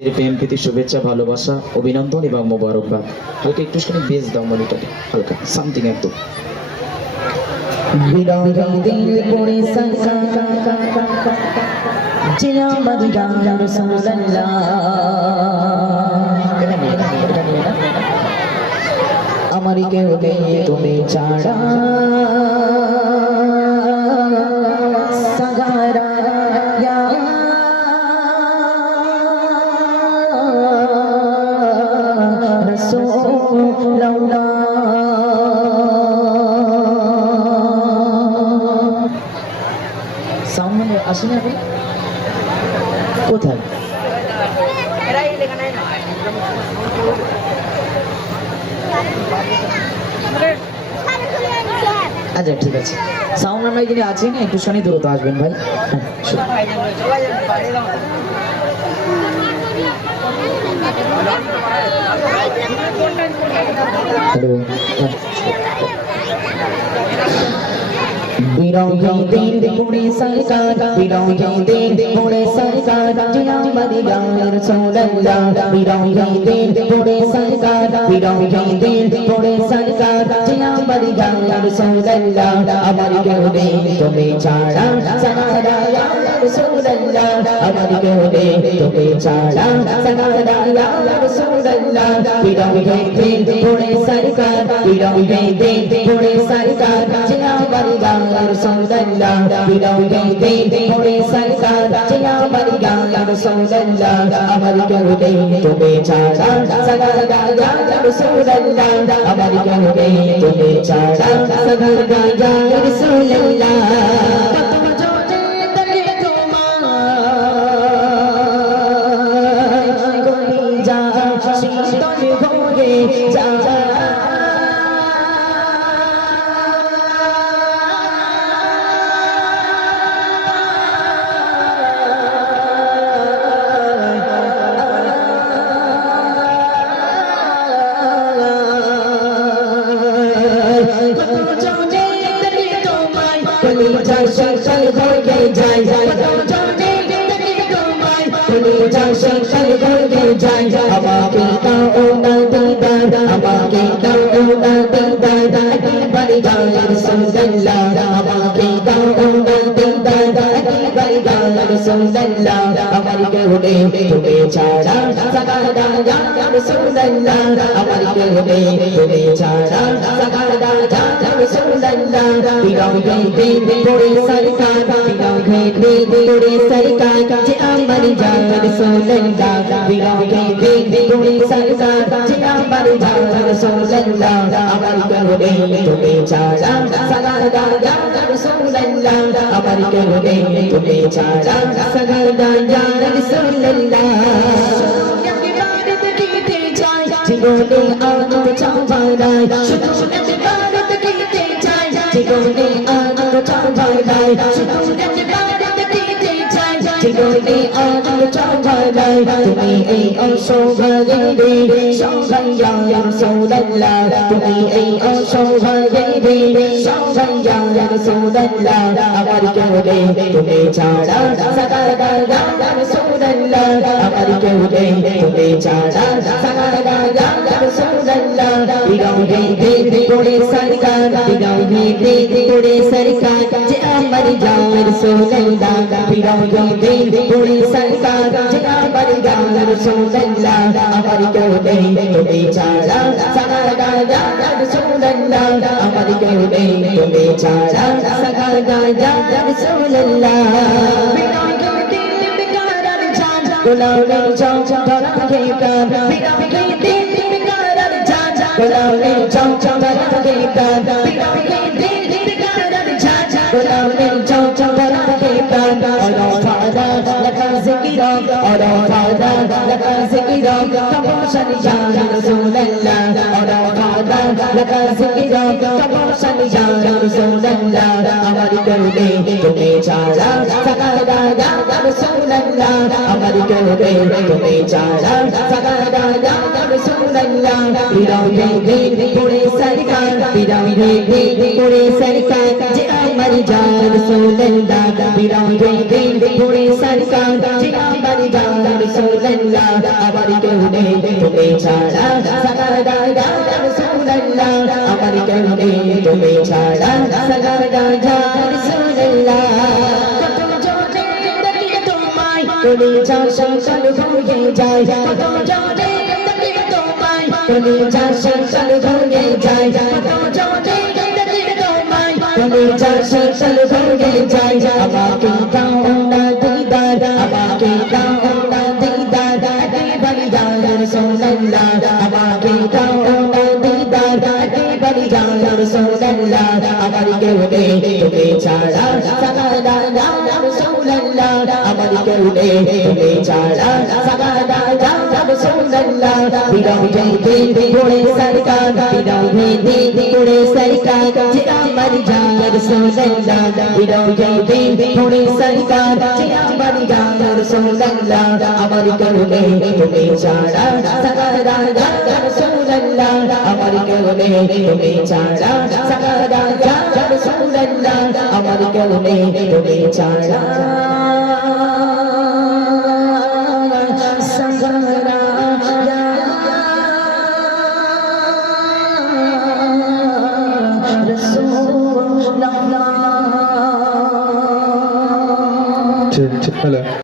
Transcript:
প্রেম প্রীতি শুভেচ্ছা ভালোবাসা অভিনন্দন এবং মোবারকবাদ। হালকা একটুখানি বেস দাও মনিটরে, হালকা সামথিং একদম। আমারি কেউ নেই তুমি ছাড়া সাগারা সামনে আসেনি এখন কোথায়? আচ্ছা ঠিক আছে, সাউন্ড আমরা এখানে আছি না, একটু শুনে দ্রুত আসবেন ভাই। হ্যালো, বিরোধীদের পুরে সরকার, বিরোধীদের পুরে সরকার, জিয়াবাদি গায়ের রাসূলুল্লাহ। বিরোধীদের পুরে সরকার, বিরোধীদের পুরে সরকার, জিয়াবাদি গায়ের রাসূলুল্লাহ। আমার কেউ নেই তুমি ছাড়া সাগারা ইয়া রাসূলুল্লাহ। আমার কেউ নেই তুমি ছাড়া সাগারা ইয়া রাসূলুল্লাহ। বিরোধীদের পুরে সরকার, বিরোধীদের পুরে সরকার, জিয়াবাদি রাসূলুল্লাহ। বিরোধীদের পুরে সরকার, জিয়াবাদি রাসূলুল্লাহ। আমার কেউ নেই তুমি ছাড়া সাগারা ইয়া রাসূলুল্লাহ। আমার কেউ নেই তুমি ছাড়া সাগারা ইয়া রাসূলুল্লাহ। আমার কেউ নেই তুমি ছাড়া সাগারা ইয়া রাসূলুল্লাহ। আমার কেউ নেই তুমি ছাড়া সাগারা ইয়া রাসূলুল্লাহ। বিরোধীদের পুরে সরকার, বিরোধীদের পুরে সরকার, যে আমার জান রাসূলুল্লাহ। বিরোধীদের পুরে সরকার, যে আমার জান রাসূলুল্লাহ। আমার কেউ নেই তুমি ছাড়া সাগারা ইয়া রাসূলুল্লাহ। আমার কেউ নেই তুমি ছাড়া সাগারা ইয়া রাসূলুল্লাহ। জীবনে আনন্দ চাও ভাই, শুধু ইবাদত করতে চাই। জীবনে আনন্দ চাও ভাই, শুধু ইবাদত করতে চাই। জীবনে আনন্দ চাও ভাই, তুমি এই অসৌভাগ্যের সৌভাগ্য ইয়া রাসূলুল্লাহ। তুমি এই অসৌভাগ্যের সৌভাগ্য ইয়া রাসূলুল্লাহ। আমার কেউ নেই তুমি ছাড়া সাগারা ইয়া রাসূলুল্লাহ। আমার কেউ নেই তুমি ছাড়া সাগারা ইয়া রাসূলুল্লাহ। বিরোধীদের পুরে সরকার, বিরোধীদের পুরে সরকার, যে আমার জান রাসূলুল্লাহ। বিরোধীদের পুরে সরকার, যে আমার জান রাসূলুল্লাহ। আমার কেউ নেই তুমি ছাড়া সাগারা ইয়া রাসূলুল্লাহ। আমার কেউ নেই তুমি ছাড়া সাগারা ইয়া রাসূলুল্লাহ। গোলামের চঞ্চলা খেকার, বিরোধীদের বিকারার ঝাঁঝা। গোলামের চঞ্চলা খেকার, বিরোধীদের বিকারার ঝাঁঝা। গোলামের চঞ্চলা খেকার, অরফাদা লাকা যিকিরা, অরফাদা লাকা যিকিরা, তপশানি ইয়া রাসূলুল্লাহ। অরফাদা লাকা যিকিরা, তপশানি ইয়া রাসূলুল্লাহ। আমার কেউ নেই তুমি ছাড়া সাগারা ইয়া রাসূলুল্লাহ। আমার কেউ নেই তুমি ছাড়া সাগারা ইয়া রাসূলুল্লাহ। বিরোধীদের পুরে সরকার, বিরোধীদের পুরে সরকার, যে আমার জান রাসূলুল্লাহ। বিরোধীদের পুরে সরকার, যে আমার জান রাসূলুল্লাহ আমার কেউ নেই তুমি ছাড়া সাগাদা ইয়া রাসূলুল্লাহ আমার কেউ নেই তুমি ছাড়া সাগাদা ইয়া রাসূলুল্লাহ কত জোরে ডাকি তোমায় তুমি যা সংসার হয়ে যায় কত জোরে ডাকি তোমায় তুমি যা সংসার হয়ে যায় কত জোরে ডাকি তোমায় তুমি যা সংসার হয়ে যায় আমাকে দাও না দিদার আমাকে দাও না দিদার একেবারে ইয়া রাসূলুল্লাহ আমাকে দাও না দিদার একেবারে ইয়া রাসূলুল্লাহ আমার কেউ নেই তুমি ছাড়া সাগাদা ইয়া রাসূলুল্লাহ আমার কেউ নেই তুমি ছাড়া সাগাদা ইয়া রাসূলুল্লাহ বিরাম জয়তে ঘোড়ে সরকার বিরাম ভেদে ঘোড়ে সরকার যে আমার ইয়া রাসূলুল্লাহ বিরাম জয়তে ঘোড়ে সরকার যে আমার ইয়া রাসূলুল্লাহ আমার কেউ নেই তুমি ছাড়া সাগাদা ইয়া রাসূলুল্লাহ আমার কেউ নেই তুমি ছাড়া সাগাদা ইয়া রাসূলুল্লাহ আমার কেউ নেই তুমি ছাড়া সাগাদা ইয়া রাসূলুল্লাহ ঠিক ঠিক